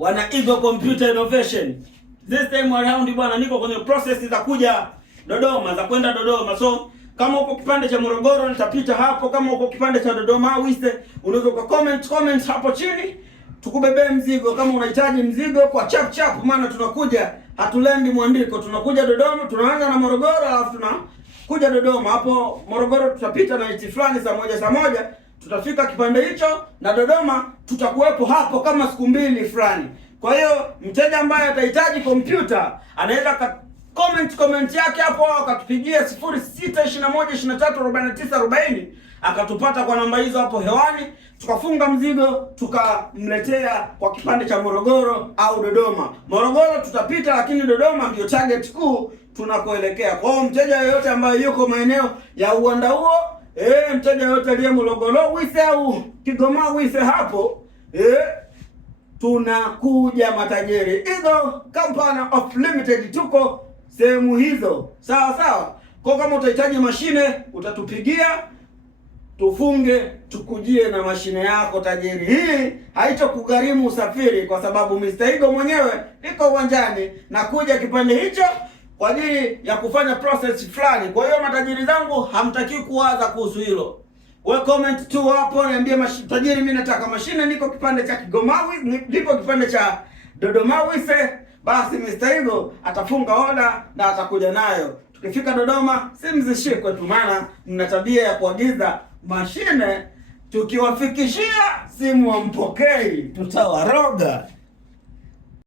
wana Eagle Computer Innovation. This time around bwana, niko kwenye process za kuja Dodoma, za kwenda Dodoma. So kama uko kipande cha Morogoro nitapita hapo, kama uko kipande cha Dodoma Wise unaweza comment hapo chini tukubebee mzigo. Kama unahitaji mzigo kwa chap, maana tunakuja, hatulendi mwandiko, tunakuja Dodoma, tunaanza na Morogoro alafu tunakuja Dodoma. Hapo Morogoro tutapita na iti fulani saa moja tutafika kipande hicho, na Dodoma tutakuwepo hapo kama siku mbili fulani. Kwa hiyo mteja ambaye atahitaji kompyuta anaweza comment yake hapo, akatupigia 0621234940 akatupata kwa namba hizo hapo hewani, tukafunga mzigo tukamletea kwa kipande cha Morogoro au Dodoma. Morogoro tutapita, lakini Dodoma ndio target kuu tunakoelekea. Kwa hiyo mteja yeyote ambaye yuko maeneo ya uwanda huo, mteja yote aliye Morogoro Wise au Kigoma Wise hapo, tunakuja matajiri. Eagle Company of Limited tuko sehemu hizo. Sawa. Kwa kama utahitaji mashine utatupigia, tufunge tukujie na mashine yako tajiri. Hii haitokugharimu usafiri kwa sababu Mr. Eagle mwenyewe niko uwanjani na kuja kipande hicho kwa ajili ya kufanya process fulani. Kwa hiyo matajiri zangu, hamtaki kuwaza kuhusu hilo. Wewe comment tu hapo, niambie tajiri, mimi nataka mashine, niko kipande cha Kigoma, niko kipande cha Dodoma Wise. Basi Mr. Eagle atafunga oda na atakuja nayo. Tukifika Dodoma simu zishikwe tu, maana mna tabia ya kuagiza mashine tukiwafikishia simu wampokei, tutawaroga.